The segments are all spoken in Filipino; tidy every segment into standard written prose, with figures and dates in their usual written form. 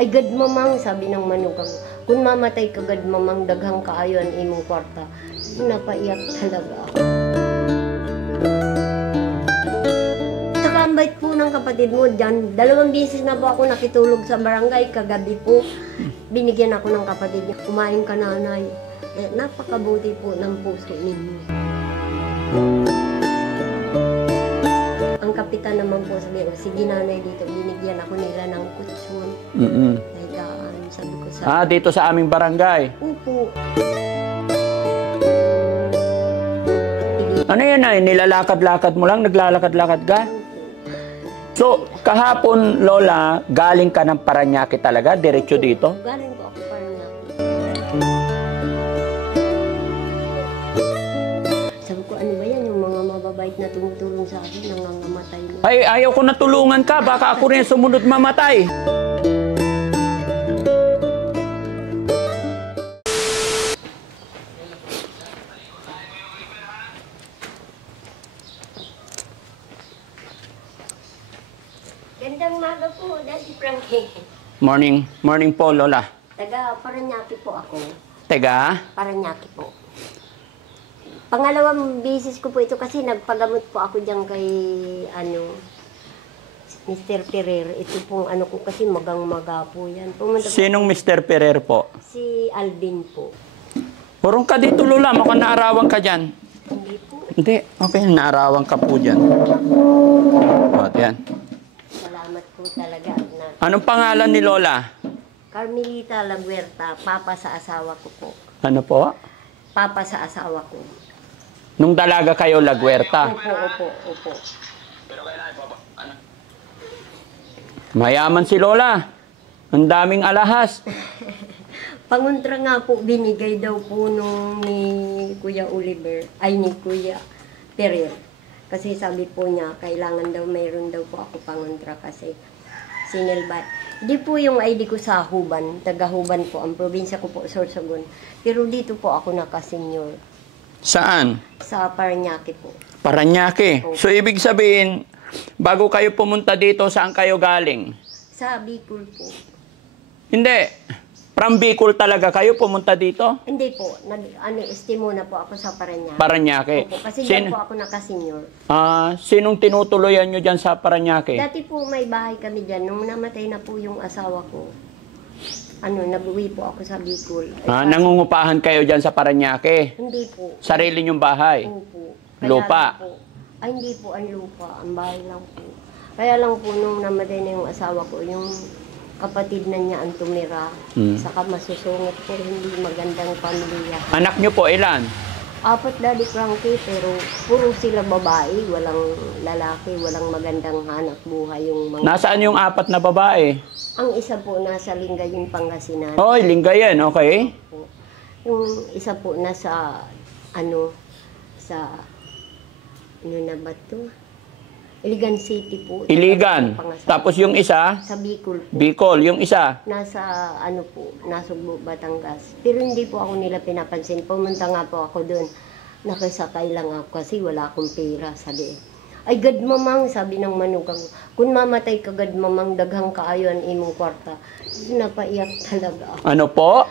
Ay gad mamang, sabi ng manugang. Kung mamatay ka gad mamang, daghang kaayo ang imong kwarta. Napaiyak talaga ako. Sa kambait po ng kapatid mo dyan, 2 beses na po ako nakitulog sa barangay. Kagabi po, binigyan ako ng kapatid niya. Kumain ka, nanay. Napakabuti po ng puso ninyo. Ang kapitan naman po sabi ko, sige nanay dito, binigyan ako nila ng kutsyon. Higaan, sabi ko sa... dito sa aming barangay? Opo. Ano yan ay? Nilalakad-lakad mo lang? Naglalakad-lakad ka? So, kahapon, Lola, galing ka ng Parañaque talaga? Diretso dito? Galing po ako Parañaque. Sabi ko, ano ba yan? Yung mga mababait na tumutulong sa akin, nangangamatay na. Ay, ayaw ko na tulungan ka. Baka ako rin sumunod mamatay. Gandang maga po, Daddy Frankie. Morning. Morning po, Lola. Taga Parañaque po ako. Tega? Parañaque po. Pangalawang beses ko po ito kasi nagpagamot po ako dyan kay, Mr. Ferrer. Ito pong ko kasi magang-maga po yan. Pumunta Sinong Mr. Ferrer po? Si Alvin po. Purong ka dito, Lola. Mukhang naarawan ka dyan. Hindi po. Hindi. Okay, naarawan ka po dyan. O, yan. Salamat po talaga. Anong pangalan ni Lola? Carmelita Laguerta, papa sa asawa ko po. Ano po? Papa sa asawa ko. Nung dalaga kayo, Laguerta. Opo. Mayaman si Lola. Ang daming alahas. Pangontra nga po, binigay daw po nung ni Kuya Oliver, ay ni Kuya Ferrer. Kasi sabi po niya, kailangan daw, mayroon daw po ako pangontra kasi sinilbat. Di po yung ID ko sa Huban, taga Huban po, ang probinsya ko po, Sorsogon. Pero dito po ako naka-senior. Saan? Sa Parañaque po. Parañaque. Opo. So, ibig sabihin, bago kayo pumunta dito, saan kayo galing? Sa Bicol po. Hindi. From Bicol talaga kayo pumunta dito? Hindi po, estimo na po ako sa Parañaque. Parañaque. Opo, kasi dyan po ako naka-senior. Sinong tinutuluyan nyo dyan sa Parañaque? Dati po may bahay kami dyan. Nung namatay na po yung asawa ko, nabuwi po ako sa Bicol. Nangungupahan kayo dyan sa Parañaque? Hindi po. Sarili nyong bahay? Opo. Lupa? Po, hindi po ang lupa. Ang bahay lang po. Kaya lang po nung namatay na yung asawa ko, yung kapatid na niya ang tumira. Saka masusungit po, hindi magandang pamilya. Anak nyo po ilan? 4, Daddy Frankie, pero puro sila babae, walang lalaki, walang magandang hanap buhay yung mga... Nasaan yung 4 na babae? Ang isa po nasa Lingayen, Pangasinan. Oy, Lingayen, okay. Yung isa po nasa, ano na ba ito? Iligan City po. Iligan. Tapos yung isa? Sa Bicol po. Bicol. Yung isa? Nasa, Nasugbo, Batangas. Pero hindi po ako nila pinapansin. Pumunta nga po ako doon. Nakisakay lang ako kasi wala akong pera. Sabi, ay gad mamang, sabi ng manugang. Kung mamatay ka gad mamang, daghang kaayo ang imong kwarta. Napaiyak talaga ako. Ano po?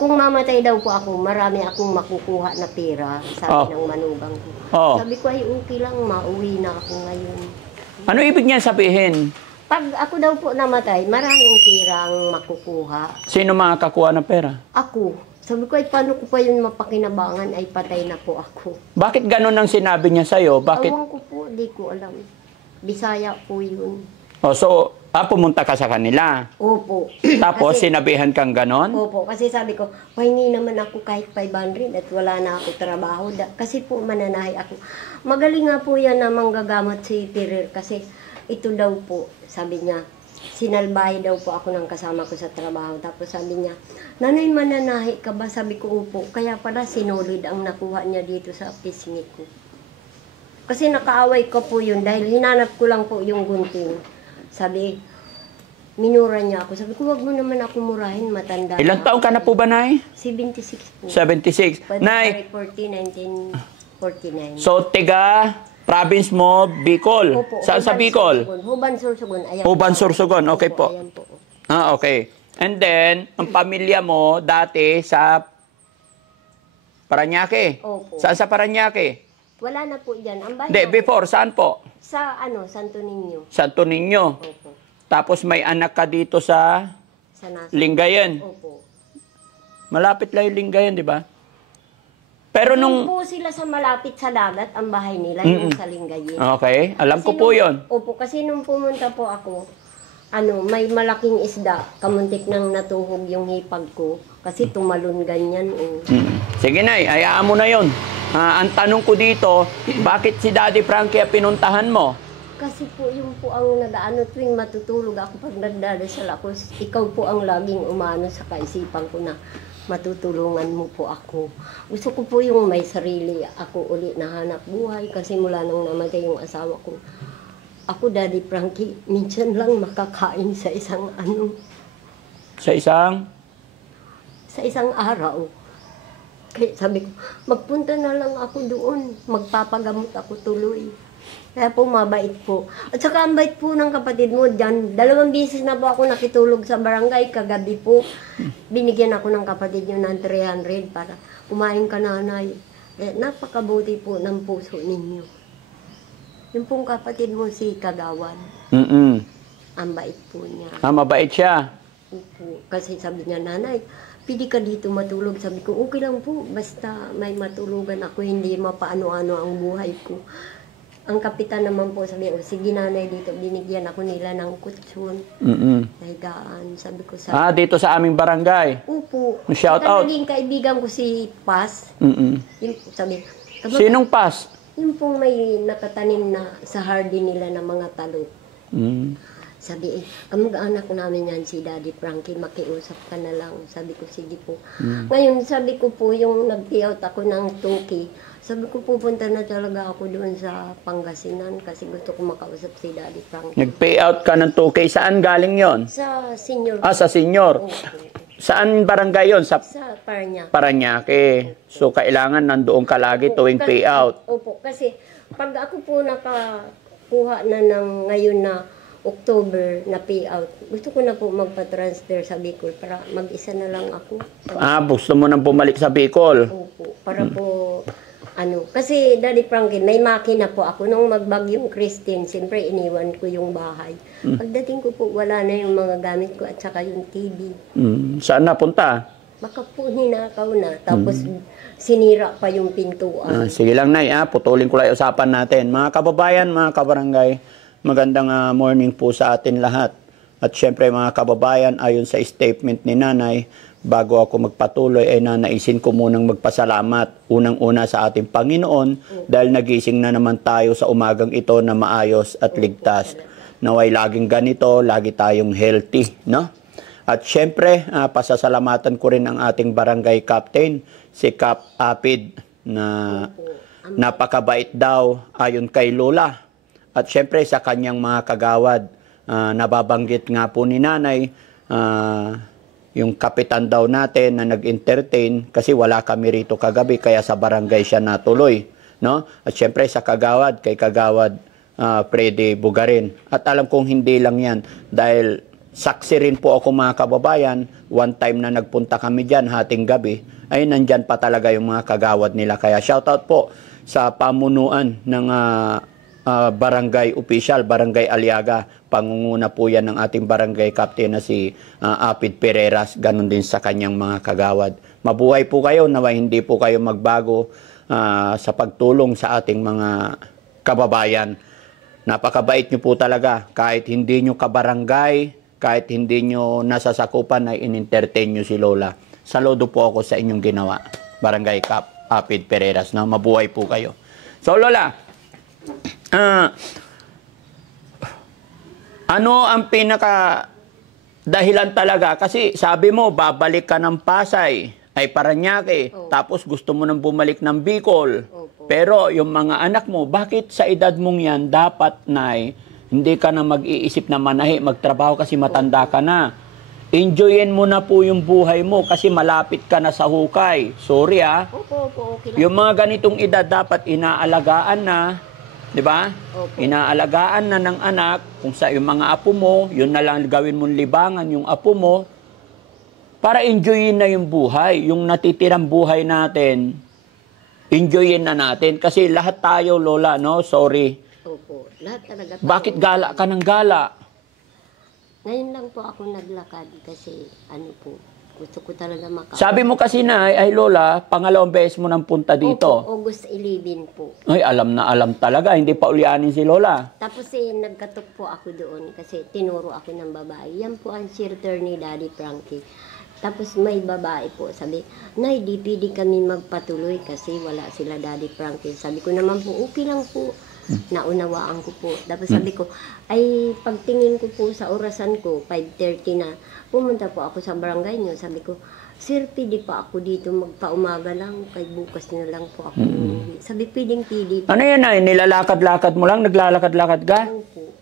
Kung mamatay daw po ako, marami akong makukuha na pera, sabi ng manugang ko. Sabi ko, ay okay lang, mauwi na ako ngayon. Ano ibig niya sabihin? Pag ako daw po namatay, maraming pera ang makukuha. Sino makakakuha ng pera? Ako. Sabi ko, ay paano ko pa yun mapakinabangan, ay patay na po ako. Bakit ganun ang sinabi niya sa'yo? Bakit? Awang ko po, di ko alam. Bisaya po yun. So, pumunta ka sa kanila? Opo. Tapos, kasi, sinabihan kang ganon? Opo, kasi sabi ko, hindi naman ako kahit 500 at wala na ako trabaho. Kasi po, mananahi ako. Magaling nga po yan na manggagamot si Ferrer kasi ito daw po, sabi niya, sinalbahe daw po ako ng kasama ko sa trabaho. Tapos sabi niya, nanay, mananahi ka ba? Sabi ko, opo. Kaya pala sinulid ang nakuha niya dito sa pisngi ko. Kasi nakaaway ko po yun dahil hinanap ko lang po yung gunting. Sabi, minura niya ako. Sabi ko, wag mo naman ako murahin, matanda. Ilang taon ka na po ba, Nay? 76 po. 76. Nay, 1949. so tiga province mo, Bicol. Opo, Saan sa Bicol? Huban, Sorsogon. Ayan Huban, Sorsogon. Okay po. Ayan po. Okay. And then, ang pamilya mo dati sa Parañaque. Opo. Saan sa Parañaque? Wala na po dyan. Ang bahay Hindi, ko, before, saan po? sa Santo Niño. Santo Niño. Opo. Tapos may anak ka dito sa Sa Nasa. Lingayen. Opo. Malapit lang yung Lingayen, di ba? Pero Nung nung... po sila sa malapit sa dagat, ang bahay nila, yung sa Lingayen. Okay, alam ko po yun. Opo, kasi nung pumunta po ako, may malaking isda, kamuntik nang natuhog yung hipag ko. Kasi tumalon ganyan. Sige na, hayaan mo na yun. Ang tanong ko dito, bakit si Daddy Frankie pinuntahan mo? Kasi po, yung po ang nag-ano tuwing matutulog ako pag nagdadasal ako, ikaw po ang laging umano sa kaisipan ko na matutulungan mo po ako. Gusto ko po yung may sarili ako uli na hanap buhay kasi mula nang namatay yung asawa ko. Ako, Daddy Frankie, minsan lang makakain sa isang Sa isang? sa isang araw. Kaya sabi ko, magpunta na lang ako doon. Magpapagamot ako tuloy. Kaya po, mabait po. At saka ang bait po ng kapatid mo dyan. 2 beses na po ako nakitulog sa barangay. Kagabi po, binigyan ako ng kapatid nyo ng 300 para kumain ka, nanay. Napakabuti po ng puso ninyo. Yung pong kapatid mo si Kagawan. Ang bait po niya. Mabait siya. Opo. Kasi sabi niya, nanay, pwede ka dito matulog. Sabi ko, okay lang po. Basta may matulugan ako, hindi mapaano-ano ang buhay ko. Ang kapitan naman po sabi, sige nanay dito, binigyan ako nila ng kutsyon. Nahigaan. Sabi ko sa... dito sa aming barangay. Opo. Shout out. Naging kaibigan ko si Paz. Yung, sabi, Sinong Paz? yung pong may nakatanim na sa hardin nila ng mga talot. Sabi, kamag-anak namin yan si Daddy Frankie, makiusap ka na lang. Sabi ko, sige po. Ngayon, sabi ko po, yung nag-payout ako ng Tuki, sabi ko, pupunta na talaga ako doon sa Pangasinan kasi gusto ko makausap si Daddy Frankie. Nag-payout ka ng 2K. Saan galing yon? Sa senior. Sa senior. Opo. Saan barangay yon? Sa Sa Parañaque. Parañaque. So, kailangan nandoon ka lagi tuwing payout. Opo, kasi pag ako po nakakuha na ng ngayon na October na payout, gusto ko na po magpa-transfer sa Bicol para mag-isa na lang ako. Gusto mo nang bumalik sa Bicol? Opo, para po, kasi Daddy Frankie, may makina po ako. Nung magbagyong Christine, siyempre iniwan ko yung bahay. Pagdating ko po, wala na yung mga gamit ko at saka yung TV. Saan napunta? Baka po ninakaw na, tapos sinira pa yung pintuan. Sige lang, Nay. Putulin ko lang usapan natin. Mga kababayan, mga kabarangay, magandang morning po sa atin lahat. At syempre mga kababayan, ayon sa statement ni Nanay, bago ako magpatuloy ay nanaisin ko munang magpasalamat unang-una sa ating Panginoon dahil nagising na naman tayo sa umagang ito na maayos at ligtas. Naway laging ganito, lagi tayong healthy, no? At syempre, pasasalamatan ko rin ang ating barangay captain, si Cap Apid, na napakabait daw ayon kay Lola. At syempre sa kanyang mga kagawad, nababanggit nga po ni Nanay, yung kapitan daw natin na nag-entertain kasi wala kami rito kagabi kaya sa barangay siya natuloy, no? At syempre sa kagawad, kay kagawad Freddy Bugarin. At alam kong hindi lang yan dahil saksi rin po ako mga kababayan, one time na nagpunta kami dyan hating gabi, ay nandyan pa talaga yung mga kagawad nila. Kaya shoutout po sa pamunuan ng barangay official, Barangay Aliaga. Pangunguna po yan ng ating barangay captain na si Apid Pereras, ganun din sa kanyang mga kagawad. Mabuhay po kayo, naway hindi po kayo magbago sa pagtulong sa ating mga kababayan. Napakabait nyo po talaga, kahit hindi nyo kabarangay, kahit hindi nyo nasasakupan ay in-entertain nyo si Lola. Saludo po ako sa inyong ginawa, Barangay Apid Pereras. No? Mabuhay po kayo. So Lola, ano ang pinaka dahilan talaga? Kasi sabi mo, babalik ka ng Pasay, ay Parañaque, tapos gusto mo nang bumalik ng Bicol. Pero yung mga anak mo, bakit sa edad mong yan, dapat hindi ka na mag-iisip na manahi, magtrabaho kasi matanda ka na. Enjoyin mo na po yung buhay mo kasi malapit ka na sa hukay. Sorry Opo, okay lang. Yung mga ganitong edad dapat inaalagaan na. Di ba? Inaalagaan na ng anak, kung sa yung mga apo mo, yun na lang gawin mong libangan yung apo mo, para enjoyin na yung buhay. Yung natitirang buhay natin, enjoyin na natin. Kasi lahat tayo, Lola, no? Sorry. Opo, lahat talaga. Bakit gala ka ng gala? Ngayon lang po ako naglakad kasi ano po, gusto ko talaga Sabi mo kasi na, ay Lola, pangalawang beses mo nang punta dito. Opo, August 11 po. Ay, alam na alam talaga. Hindi pa ulianin si Lola. Tapos nagkatok po ako doon kasi tinuro ako ng babae. Yan po ang shelter ni Daddy Frankie. Tapos may babae po, sabi, Nay, di pwede kami magpatuloy kasi wala sila Daddy Frankie. Sabi ko naman po, okay lang po. Naunawaan ko po. Tapos sabi ko, ay pagtingin ko po sa orasan ko, 5:30 na, pumunta po ako sa barangay nyo. Sabi ko, Sir, pwede pa ako dito magpaumaga lang, kay bukas na lang po ako. Sabi, pwede. Ano yan ay? Nilalakad-lakad mo lang? Naglalakad-lakad ka? Ano po?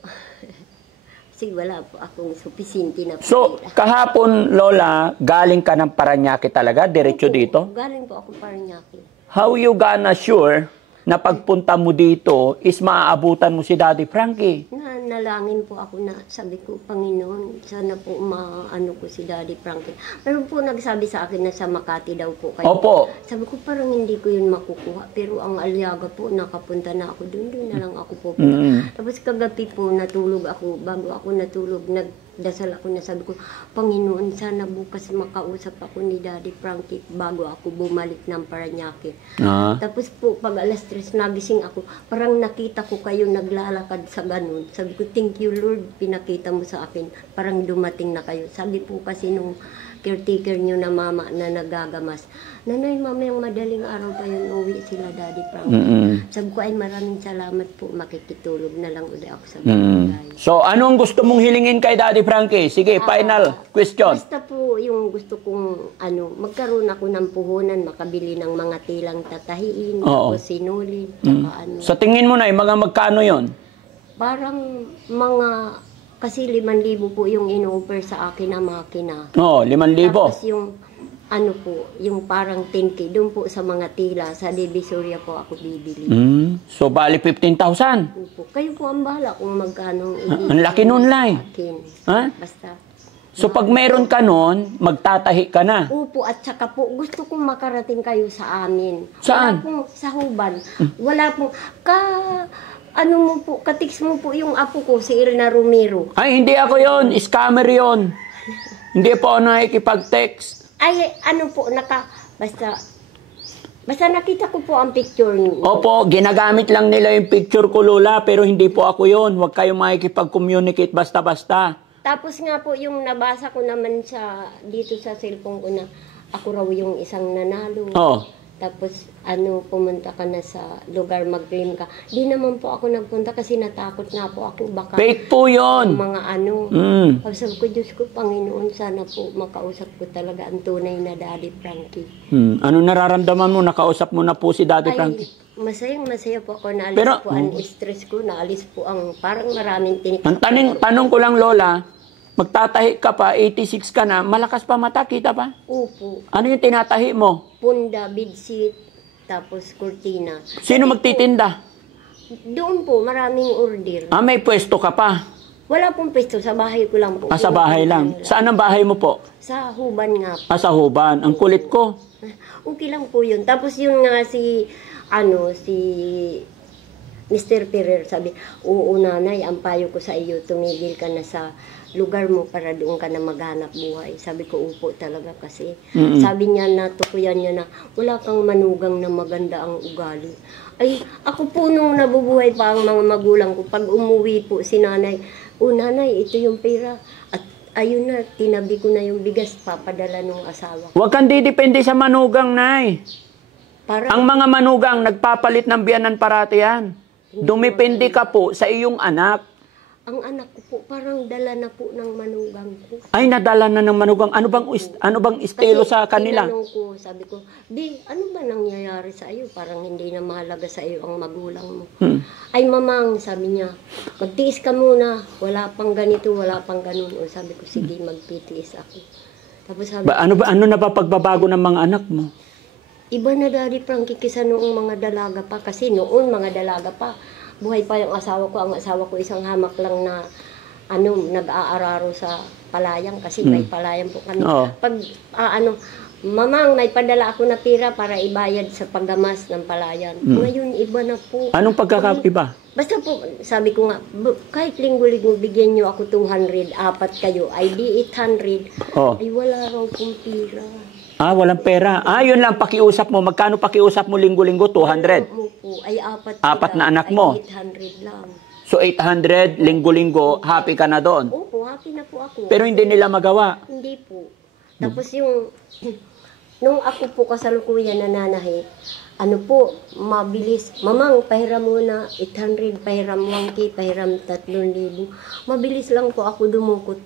Kasi wala po akong supisinte na So, pera. kahapon, Lola, galing ka ng Paranaque talaga? Diretso Opo, dito? Galing po ako Paranaque. How you gonna sure na pagpunta mo dito is maaabutan mo si Daddy Frankie? Nalangin po ako na sabi ko, Panginoon, sana po maano ko si Daddy Frankie. Pero po nagsabi sa akin na sa Makati daw po kayo. Opo. Sabi ko, parang hindi ko yun makukuha. Pero ang Aliaga po, nakapunta na ako doon na lang ako pupunta. Tapos kagabi po, natulog ako. Bago ako natulog, nagdasal ako na sabi ko, Panginoon, sana bukas makausap ako ni Daddy Frankie bago ako bumalik ng Paranaque. Tapos po, pag alas 3 nagising ako, parang nakita ko kayo naglalakad sa ganun. Sabi ko, thank you Lord, pinakita mo sa akin. Parang dumating na kayo. Sabi po kasi nung caretaker nyo na mama na nagagamas, Nanay, mamayang madaling araw pa yun, uwi sila Daddy Frankie. Sabi ko, ay maraming salamat po, makikitulog na lang ulit ako sa barangay. So, anong gusto mong hilingin kay Daddy Frankie? Sige, final question. Basta po yung gusto kong magkaroon ako ng puhunan, makabili ng mga tilang tatahiin, tapos sinulid, Sa tingin mo na, mga magkano yon? Parang mga, kasi 5,000 po yung in-offer sa akin na makina. Oo, 5,000. Tapos yung, yung parang 10K, doon po sa mga tila, sa Divisoria po ako bibili. So, bali 15,000. Opo. Kayo po ang bahala kung magkano Ang laki nun, Lai. Ha? Basta. So, pag meron ka nun, magtatahi ka na. Opo, at saka po, gusto kong makarating kayo sa amin. Saan? Wala pong sa Huban. Wala pong, katiks mo po yung apo ko, si Elna Romero. Ay, hindi ako yon, scammer yon. Hindi po ako nakikipag-text. Ay, basta nakita ko po ang picture niyo. Opo, ginagamit lang nila yung picture ko, Lola, pero hindi po ako yon. Huwag kayong makikipag-communicate basta-basta. Tapos nga po, yung nabasa ko naman dito sa cellphone ko na ako raw yung isang nanalo. Oh. Tapos, pumunta ka na sa lugar, mag-claim ka. Di naman po ako nagpunta kasi natakot nga po ako. Baka Fake po yon. mga Sabi ko, Diyos ko, Panginoon, sana po makausap ko talaga ang tunay na Daddy Frankie. Ano nararamdaman mo? Nakausap mo na po si Daddy Frankie? Masayang-masaya po ako. Naalis po ang stress ko. Naalis po ang parang maraming tinik. Ang tanong ko lang, Lola, magtatahi ka pa, 86 ka na, malakas pa mata, kita pa? Opo. Ano yung tinatahi mo? Punda, bedsheet, tapos kurtina. Sino magtitinda? Doon po, maraming order. May pwesto ka pa? Wala pong pesto, sa bahay ko lang po. Sa bahay lang. Saan ang bahay mo po? Sa Huban nga po. Sa Huban. Ang kulit ko. Okay lang po yun. Tapos yun nga si Mr. Ferrer sabi, oo nanay, ang payo ko sa iyo, tumigil ka na sa lugar mo para doon ka na maghanap buhay. Sabi ko, upo talaga kasi. Sabi niya, natukuyan niya na wala kang manugang na maganda ang ugali. Ay, ako po nung nabubuhay pa ang mga magulang ko, pag umuwi po si nanay, nanay, ito yung pera. At ayun na, tinabi ko na yung bigas, papadala ng asawa ko. Huwag kang didepende sa manugang, Nay. Parang, Ang mga manugang, nagpapalit ng biyanan parati yan. Dumipende ka po sa iyong anak. ang anak ko po, parang dala na po ng manugang ko. Ay, nadala na ng manugang. Ano bang estilo Kasi sa kanila? tinanong ko, sabi ko, di, ano ba nangyayari sa iyo? Parang hindi na mahalaga sa iyo ang magulang mo. Ay, mamang, sabi niya, magtiis ka muna. Wala pang ganito, wala pang ganun. O sabi ko, sige, magtitiis ako. Tapos sabi Ano na ba pagbabago ng mga anak mo? iba na Daddy Frankie kisa noong mga dalaga pa. Kasi noon, mga dalaga pa. Buhay pa yung asawa ko. Ang asawa ko isang hamak lang na nag-aararo sa palayan kasi may palayan po kami. Oo. Pag mamang may padala ako na pira para ibayad sa paggamas ng palayan. Ngayon iba na po. Anong pagkakaiba? Basta po, sabi ko nga, kahit linggo-linggo bigyan nyo ako 200, apat kayo, ay di 800, Oh. ay wala raw pong pira. Walang pera. Yun lang pakiusap mo. Magkano pakiusap mo linggo-linggo? 200. Mo po, ay apat Apat sila, na anak mo? Ay 800 lang. So 800 linggo-linggo, happy ka na doon. Opo, happy na po ako. Pero hindi nila magawa. Hindi po. Tapos nung ako po kasalukuyan nananahi, mabilis. Mamang, pahiram mo na 800, pahiram 1K, pahiram 3,000. Mabilis lang po ako dumukot.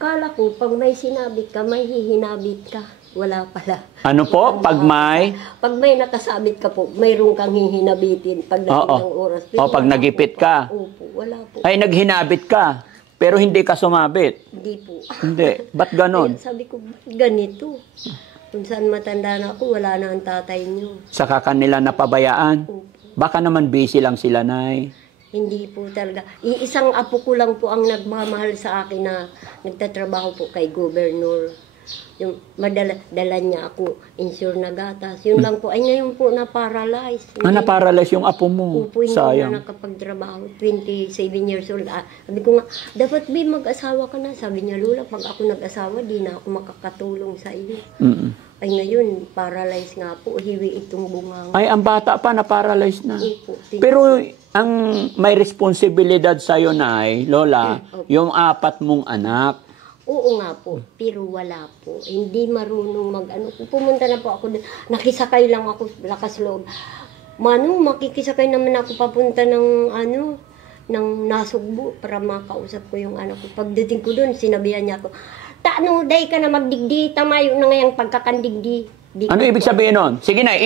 Kala ko, pag may sinabit ka, may hihinabit ka. Wala pala. Ano po? Pag may? Pag may nakasabit ka po, mayroon kang hihinabitin pag dating ng oras. Pero pag wala nagipit po ka. Opo, wala po. Ay, naghinabit ka. Pero hindi ka sumabit. Hindi po. Hindi. Ba't ganon? Ayun, sabi ko, ba't ganito? Kung saan matanda na ako, wala na ang tatay niyo. Saka kanila napabayaan. Opo. Baka naman busy lang sila, Nay. Hindi po talaga. Isang apo ko lang po ang nagmamahal sa akin na nagtatrabaho po kay Governor. Yung dala niya ako, insure na gatas. Yun lang po. Ay ngayon po na-paralyze. Na-paralyze yung apo mo. Opo, hindi Sayang. na nakapagtrabaho. 27 years old. Sabi ko nga, dapat mag-asawa ka na. Sabi niya, Lola, pag ako nag-asawa, di na ako makakatulong sa iyo. Ay ngayon, paralyzed nga po. Hiwi itong bunga. Ay, ang bata pa na-paralyze na. Opo. Pero ang may responsibilidad sa'yo, Nay, Lola, yung 4 mong anak. Oo nga po, pero wala po. Hindi marunong Pumunta na po ako, nakisakay lang ako, lakas loob. Makikisakay naman ako papunta ng ng Nasugbu para makausap ko yung anak ko. Pagdating ko doon, sinabihan niya ako, day ka na magdigdi, tamayo na ngayang pagkakandigdi. Ano ibig sabihin nun? Sige na,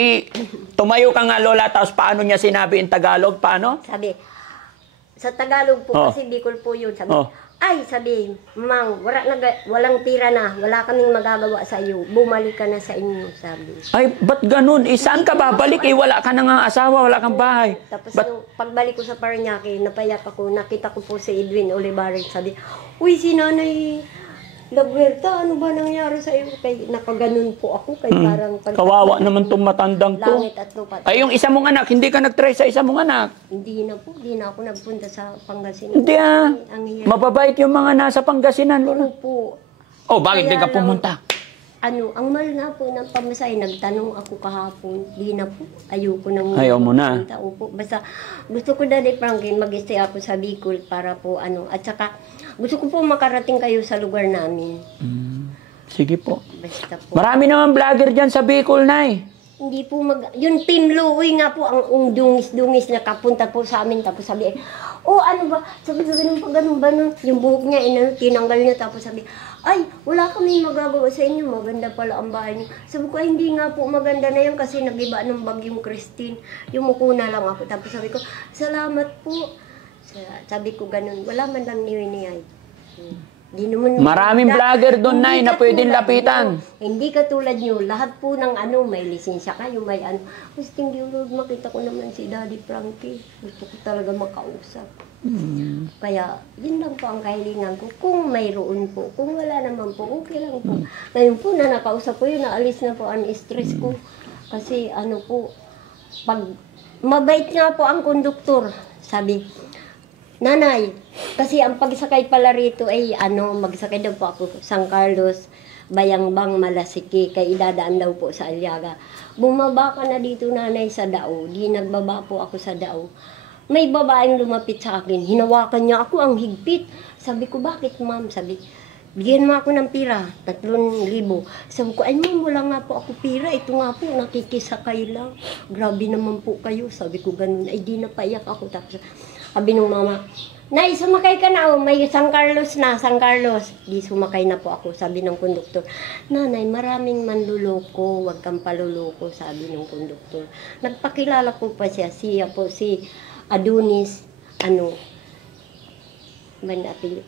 tumayo ka nga, Lola, tapos paano niya sinabi in Tagalog? Paano? Sabi, sa Tagalog po, kasi Bicol po yun. Sabi, Mang, walang tira na, wala kaming magagawa sa iyo, bumalik ka na sa inyo, sabi. Ay, ba't ganun? Saan ka babalik? Wala ka na nga asawa, wala kang bahay. Tapos nung pagbalik ko sa Parañaque, napayak ako, nakita ko po si Edwin Olivares, sabi, uy, si Nanay Labuerta, ano ba nangyari sa iyo? Kay nakaganon po ako, kay parang Kawawa naman itong matandang to. langit at lupa. Ay, yung isa mong anak, hindi ka nag-try sa isa mong anak. Hindi na ako nagpunta sa Pangasinan. Hindi Ang hirap. Mababait yung mga nasa Pangasinan, Lola. po. Bakit di ka pumunta? Ang mahal nga po ng pamasahe, nagtanong ako kahapon, di na po, ayoko nang Ayaw mo na. pumunta. Opo. Basta gusto ko Daddy Franklin, mag-stay ako sa Bicol para po at saka gusto ko po makarating kayo sa lugar namin. Sige po. Basta po. Marami naman vlogger dyan sa Bicol, Nay. Hindi po yung Team Louie nga po ang dungis-dungis na kapunta po sa amin, tapos sabi, ano ba, sabi ko ganun ba nun? Yung buhok niya, tinanggal niya, tapos sabi, ay, wala kami magagawa sa inyo, maganda pala ang bahay niyo. Sabi ko, hindi nga po maganda na yan kasi nagiba ng bagyong Christine. Yumuko na lang ako, tapos sabi ko, salamat po. Sabi ko ganun, wala man lang niwiniyay. Di naman, Maraming vlogger doon, Nay, na pwedeng lapitan. Hindi katulad nyo, lahat po ng may lisensya kayo, may Gusto yung Lord, makita ko naman si Daddy Frankie. Gusto ko talaga makausap. Kaya, yun lang po ang kahilingan ko. Kung mayroon po, kung wala naman po, okay lang po. Ngayon po, na nakausap ko yun, naalis na po ang stress ko. Kasi pag mabait nga po ang konduktor, sabi, Nanay, kasi ang pagsakay pala rito ay magsakay daw po ako San Carlos, Bayangbang, Malasiki, kay idadaan daw po sa Aliaga. Bumaba ka na dito, Nanay, sa Dao. Di nagbaba po ako sa Dao. May babaeng lumapit sa akin, hinawakan niya ako ang higpit. Sabi ko, bakit ma'am? Sabi, bigyan mo ako ng pira, 3,000. Sabi ko, ay ma'am, wala nga po ako pira. Ito nga po, nakikisakay lang. Grabe naman po kayo. Sabi ko, ganun. Ay, di napaiyak ako. Tapos, sabi nung mama, Nay, sumakay ka na, may San Carlos na, San Carlos. Di sumakay na po ako, sabi ng konduktor. Nanay, maraming manluloko, wag kang paluloko, sabi ng konduktor. Nagpakilala ko pa siya si Adonis,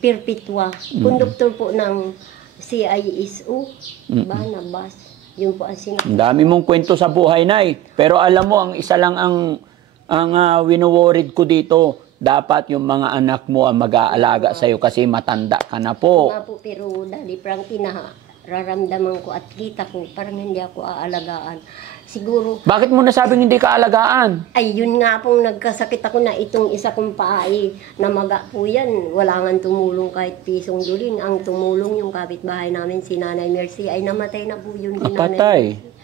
Perpetua, konduktor po ng CISO, na bus. Yun po ang Ang dami mong kwento sa buhay, Nay. Pero alam mo, ang isa lang ang wino-worried ko dito, dapat yung mga anak mo ang mag-aalaga sa'yo kasi matanda ka na po. Nga po, pero Daddy Frankie, raramdaman ko at kita ko, parang hindi ako aalagaan. Siguro, Bakit mo nasabing hindi ka alagaan? ay yun nga pong nagkasakit ako na itong isa kong paa ay namaga po yan. Wala nga tumulong kahit pisong duling. Ang tumulong yung kapitbahay namin, si Nanay Mercy, ay namatay na po yun. Si Nanay Patay. Mercy.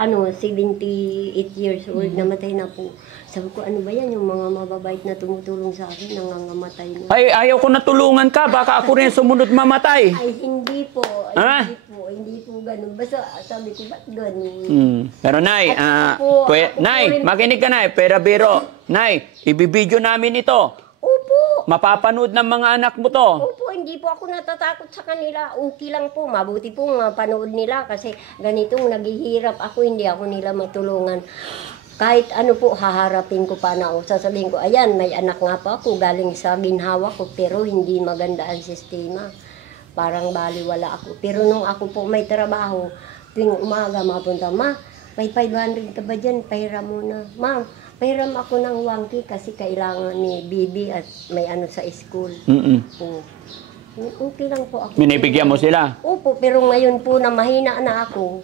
78 years old, namatay na po. Sabi ko, ano ba yan, yung mga mababait na tumutulong sa akin, nangangamatay na. Ay, ayaw ko na tulungan ka. Baka ako rin sumunod mamatay. Ay, hindi po. Ha? Hindi po ganun. Basta sabi ko, ba't ganun? Pero Nay, Ako po Nay, rin- makinig ka Nay, pera biro. Nay, ibibideo namin ito. Opo. Mapapanood ng mga anak mo to. Opo, hindi po ako natatakot sa kanila. Okay lang po. Mabuti po mapanood nila kasi ganitong naghihirap ako, hindi ako nila matulungan. Kahit ano po, haharapin ko pa na ako. Sasabihin ko, ayan, may anak nga pa ako galing sa ginhawa ko pero hindi maganda ang sistema. Parang baliwala ako. Pero nung ako po may trabaho, tuwing umaga mapunta, ma, may 500 ka ba dyan? Pahiram mo na. Ma'am, pahiram ako ng wangki kasi kailangan ni Bibi at may ano sa school. Oo. Okay lang po ako. Binibigyan mo sila. Opo, pero ngayon po na mahina na ako,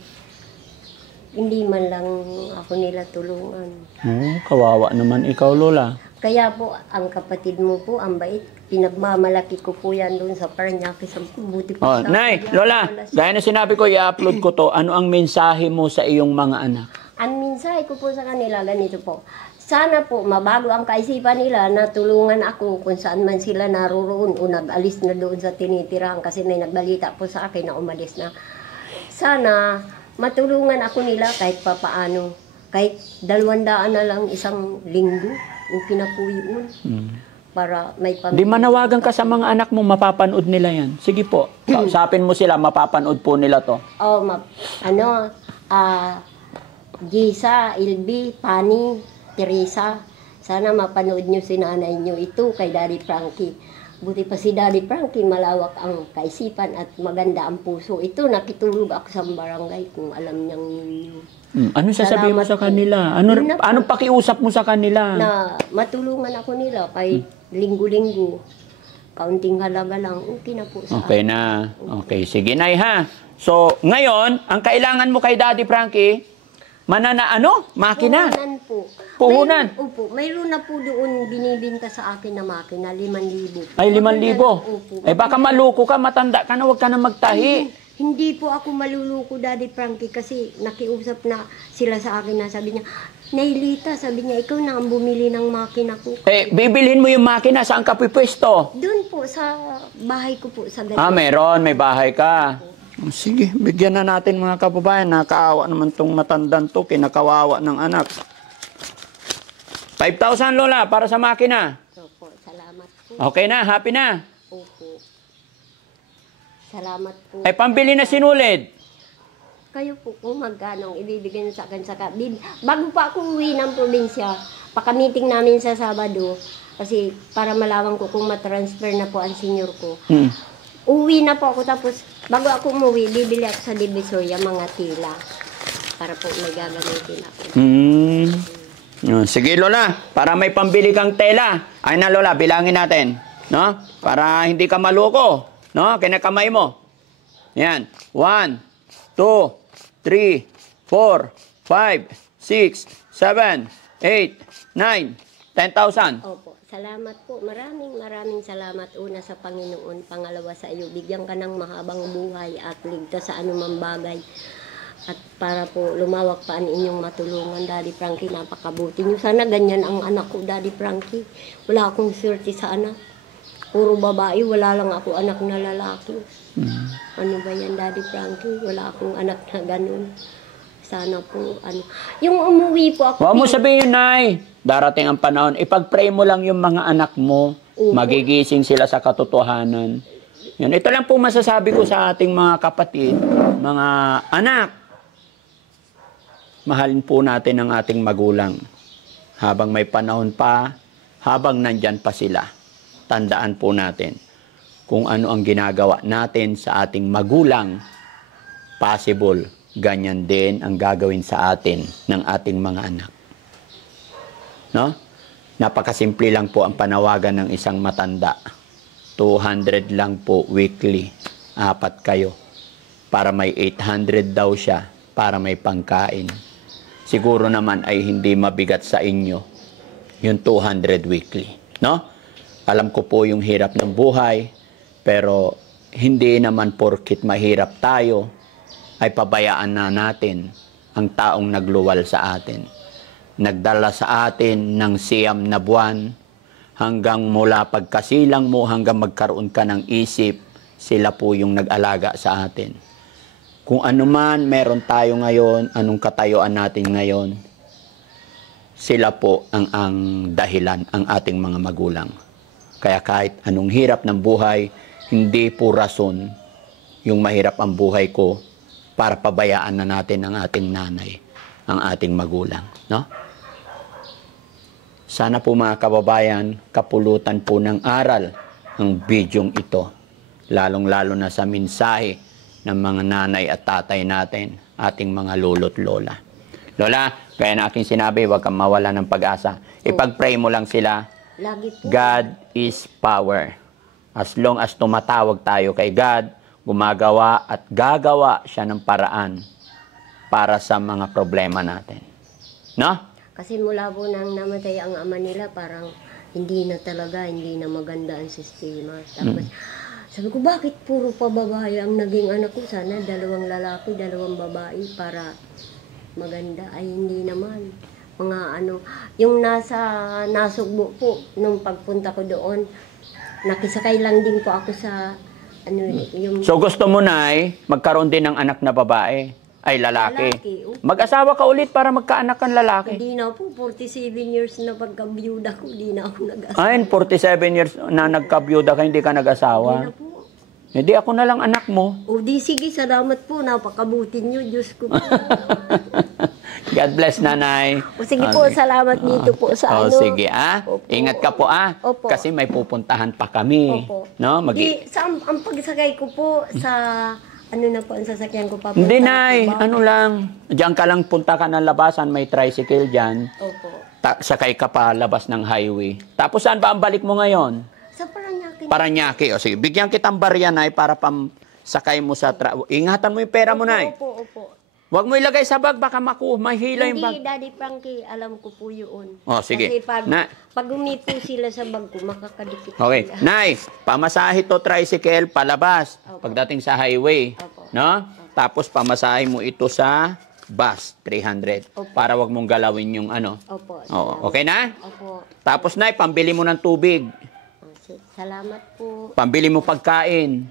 hindi man lang ako nila tulungan. Kawawa naman ikaw, Lola. Kaya po, ang kapatid mo po, ang bait, pinagmamalaki ko po yan doon sa Paranaque. Sa buti po sa Nay, kanya, Lola, wala siya. gaya na sinabi ko, i-upload ko to. Ano ang mensahe mo sa iyong mga anak? Ang mensahe ko po sa kanila, ganito po. Sana po, mabago ang kaisipan nila na tulungan ako kung saan man sila naroroon o nag-alis na doon sa tinitirahan kasi may nagbalita po sa akin na umalis na. Sana matulungan ako nila kahit papaano. Kahit 200 na lang isang linggo, okay na po yun. Para may Di manawagan ka sa mga anak mo, mapapanood nila yan. Sige po, kausapin mo sila, mapapanood po nila to. Oh, Gisa, Ilby, Pani, Teresa, sana mapanood nyo si nanay nyo ito kay Daddy Frankie. Buti pa si Daddy Frankie, malawak ang kaisipan at maganda ang puso. Ito, nakitulog ako sa barangay kung alam niyang ninyo. Ano sasabihin mo Salamat sa kanila? Anong pakiusap mo sa kanila? Na matulungan ako nila kahit linggo-linggo. Kaunting halaga lang, okay na po sa Okay akin. na. Okay, sige Nay ha. So, ngayon, ang kailangan mo kay Daddy Frankie, makina. Puhunan po. Puhunan? Opo, mayroon na po doon binibinta sa akin na makina, 5,000. Ay, 5,000. Opo. Eh baka maluko ka, matanda ka na, huwag ka na magtahi. Hindi po ako maluluko, Daddy Frankie, kasi nakiusap na sila sa akin na sabi niya, Nailita, sabi niya, ikaw na ang bumili ng makina ko. Eh, bibilhin mo yung makina, saan ka pipwesto? Doon po, sa bahay ko po, sa ganito. Meron, may bahay ka. Sige, bigyan na natin mga kababayan. Nakaawa naman tong matandang to, kinakawawa ng anak. 5,000 Lola, para sa makina. Opo, salamat po. Okay na, happy na. Opo. Salamat po. Eh, pambili na sinulid. Kayo po kung magkano ang ibibigay niyo sa akin sa bago pa ako uwi ng probinsya, pakamiting namin sa Sabado, kasi para malaman ko kung matransfer na po ang senior ko. Uwi na po ako, tapos bago ako umuwi, bibili ako sa Divisoria mga tila para po may gagamitin ako. Sige Lola, para may pambili kang tela. Ay na Lola, bilangin natin. No? Para hindi ka maloko. No? Kinakamay mo. Yan. 1, 2, 3, 4, 5, 6, 7, 8, 9, 10,000. Opo, salamat po. Maraming salamat. Una sa Panginoon, pangalawa sa iyo. Bigyan ka ng mahabang buhay at ligtas sa anumang bagay. At para po lumawak pa ang inyong matulungan, Daddy Frankie, napakabuti niyo. Sana ganyan ang anak ko, Daddy Frankie. Wala akong swerte sa anak. Puro babae, wala lang ako anak na lalaki. Ano ba yan, Daddy Frankie? Wala akong anak na ganun. Sana po, yung umuwi po ako. Huwag mo sabihin, Nay. Darating ang panahon. Ipag-pray mo lang yung mga anak mo. Magigising sila sa katotohanan. Yan. Ito lang po masasabi ko sa ating mga kapatid, mga anak. Mahalin po natin ang ating magulang. Habang may panahon pa, habang nandyan pa sila. Tandaan po natin kung ano ang ginagawa natin sa ating magulang, possible, ganyan din ang gagawin sa atin ng ating mga anak. No? Napakasimple lang po ang panawagan ng isang matanda. 200 lang po weekly. 4 kayo. Para may 800 daw siya para may pangkain. Siguro naman ay hindi mabigat sa inyo yung 200 weekly. No? Alam ko po yung hirap ng buhay, pero hindi naman porkit mahirap tayo, ay pabayaan na natin ang taong nagluwal sa atin. Nagdala sa atin ng 9 na buwan, hanggang mula pagkasilang mo, hanggang magkaroon ka ng isip, sila po yung nag-alaga sa atin. Kung ano man meron tayo ngayon, anong katayuan natin ngayon, sila po ang dahilan, ang ating mga magulang. Kaya kahit anong hirap ng buhay, hindi po rason yung mahirap ang buhay ko para pabayaan na natin ang ating nanay, ang ating magulang. No? Sana po mga kababayan, kapulutan po ng aral ang bidyong ito. Lalong-lalo na sa mensahe ng mga nanay at tatay natin, ating mga lolo't lola. Lola, kaya na aking sinabi, huwag kang mawala ng pag-asa. Ipag-pray mo lang sila. Lagi po. God is power. As long as tumatawag tayo kay God, gumagawa at gagawa siya ng paraan para sa mga problema natin. No? Kasi mula po nang namatay ang ama nila, parang hindi na maganda ang sistema. Tapos, sabi ko, bakit puro pa babae ang naging anak ko? Sana 2 lalaki, 2 babae para maganda. Ay, hindi naman. Mga yung nasugbo po, nung pagpunta ko doon, nakisakay lang din po ako sa, yung... So gusto mo na magkaroon din ng anak na babae? Ay, lalaki. Oo. Mag-asawa ka ulit para magkaanak kang lalaki. Hindi na po, 47 years na pagkabiyuda ko, hindi na ako nag-asawa. Ay, 47 years na nagkabiyuda ka, hindi ka nag-asawa. Hindi na po. Hindi ako na lang anak mo. O di sige, salamat po, napakabuti niyo, Diyos ko po. God bless, nanay. O sige po, salamat dito po sa Oh, sige, Opo. Ingat ka po, Opo. Kasi may pupuntahan pa kami. Opo. No? Ang pagsakay ko po sa, na po ang sasakyan ko papunta. Hindi, nay. Lang. Diyan ka lang, punta ka ng labasan, may tricycle dyan. Opo. Sakay ka pa labas ng highway. Tapos saan ba ang balik mo ngayon? Sa Paranaque. Paranaque. O sige, bigyan kitang barya, nay, para sakay mo sa ingatan mo yung pera mo, nay. Opo. Huwag mo ilagay sa bag, baka mahila yung bag. Hindi, Daddy Frankie, alam ko po yun. Oh, sige. Kasi pag umipo sila sa bag ko, makakadikit Okay. sila. Nice. Pamasahe to tricycle palabas. Opo. Pagdating sa highway. Opo. No? Tapos pamasahe mo ito sa bus, 300. Opo. Para wag mong galawin yung Opo. Oo. Okay na? Opo. Tapos na, pambili mo ng tubig. Salamat po. Pambili mo pagkain.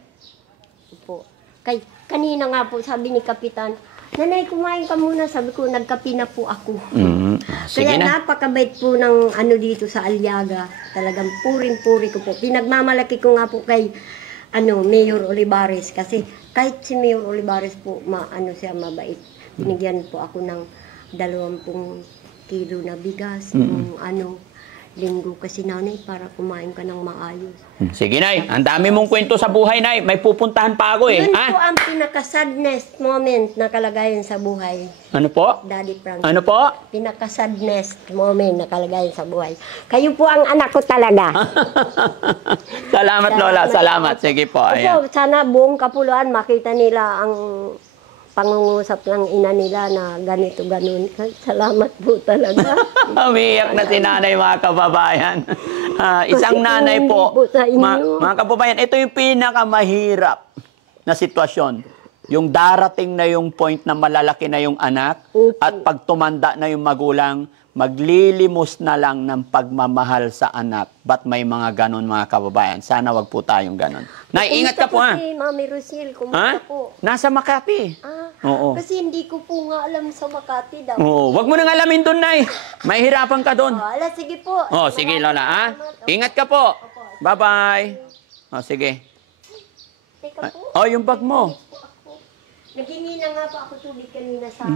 Opo. Kanina nga po, sabi ni Kapitan, Nanay, kumain ka muna. Sabi ko, nagkapi na po ako. Sige Kaya na. napakabait po ng dito sa Aliaga. Talagang puring-puri ko po. Pinagmamalaki ko nga po kay Mayor Olivares. Kasi kahit si Mayor Olivares po, siya mabait. Binigyan po ako ng 20 kilo na bigas. Yung linggo kasi nanay para kumain ka ng maayos. Sige, Nay. Ang dami mong kwento sa buhay, Nay. May pupuntahan pa ako Yun po ang pinaka-sadness moment na kalagayan sa buhay. Ano po? Daddy Frank. Ano po? Pinaka-sadness moment na kalagayan sa buhay. Kayo po ang anak ko talaga. Salamat, Lola. Salamat. Sige po. Ayan. Opo, sana buong Kapuluan makita nila ang pangungusap ng ina nila na ganito, ganun. Salamat po talaga. Umiiyak na si nanay, mga kababayan. Isang nanay po. Sa inyo. Mga kababayan, ito yung pinakamahirap na sitwasyon. Yung darating na yung point na malalaki na yung anak at pag tumanda na yung magulang, maglilimos na lang ng pagmamahal sa anak. Ba't may mga ganon, mga kababayan? Sana wag po tayong ganon. Nay, ingat ka po, ha? Si Mami Rosel, kumusta po? Nasa Makati. Oo. Kasi hindi ko po nga alam sa Makati daw. Oo, wag mo nang alamin doon, Nay. Mahirapan ka doon. Sige po. Sige, Lola, ha? Ingat ka po. Bye-bye. Sige. Teka po. Yung bag mo. Naghingi na nga po ako tubig kanina sa...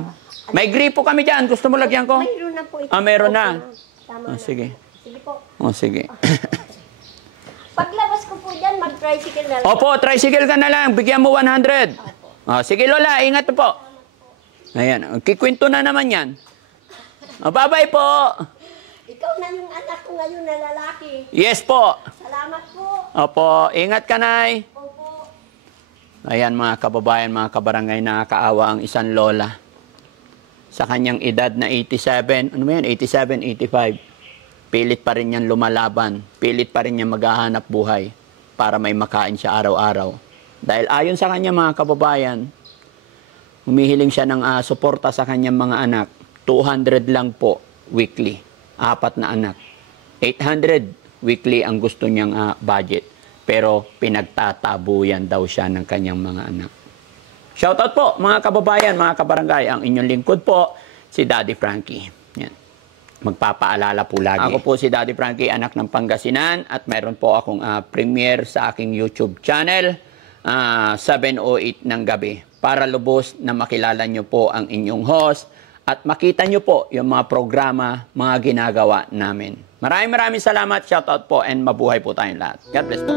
May gripo kami dyan. Gusto mo lagyan ko? Mayroon na po ito. Meron na. Tama na. Sige. Sige po. Sige. Paglabas ko po dyan, mag-tricycle na lang. Opo, tricycle ka na lang. Bigyan mo 100. Sige, Lola. Ingat po. Ayan. Kikwento na naman yan. Bye-bye po. Ikaw na yung anak ko ngayon na lalaki. Yes po. Salamat po. Opo, ingat ka, Nay. Opo. Ayan mga kababayan, mga kabarangay, nakakaawa ang isang lola. Sa kanyang edad na 87, ano mo yan, 87, 85. Pilit pa rin yan lumalaban. Pilit pa rin yan maghahanap buhay para may makain siya araw-araw. Dahil ayon sa kanya mga kababayan, humihiling siya ng suporta sa kanyang mga anak. 200 lang po weekly. 4 na anak. 800 weekly ang gusto niyang budget. Pero pinagtatabuyan daw siya ng kanyang mga anak. Shoutout po mga kababayan, mga kabarangay. Ang inyong lingkod po, si Daddy Frankie. Yan. Magpapaalala po lagi. Ako po si Daddy Frankie, anak ng Pangasinan. At meron po akong premiere sa aking YouTube channel, 7:08 ng gabi. Para lubos na makilala nyo po ang inyong host at makita nyo po yung mga programa, mga ginagawa namin. Maraming salamat. Shoutout po and mabuhay po tayong lahat. God bless po.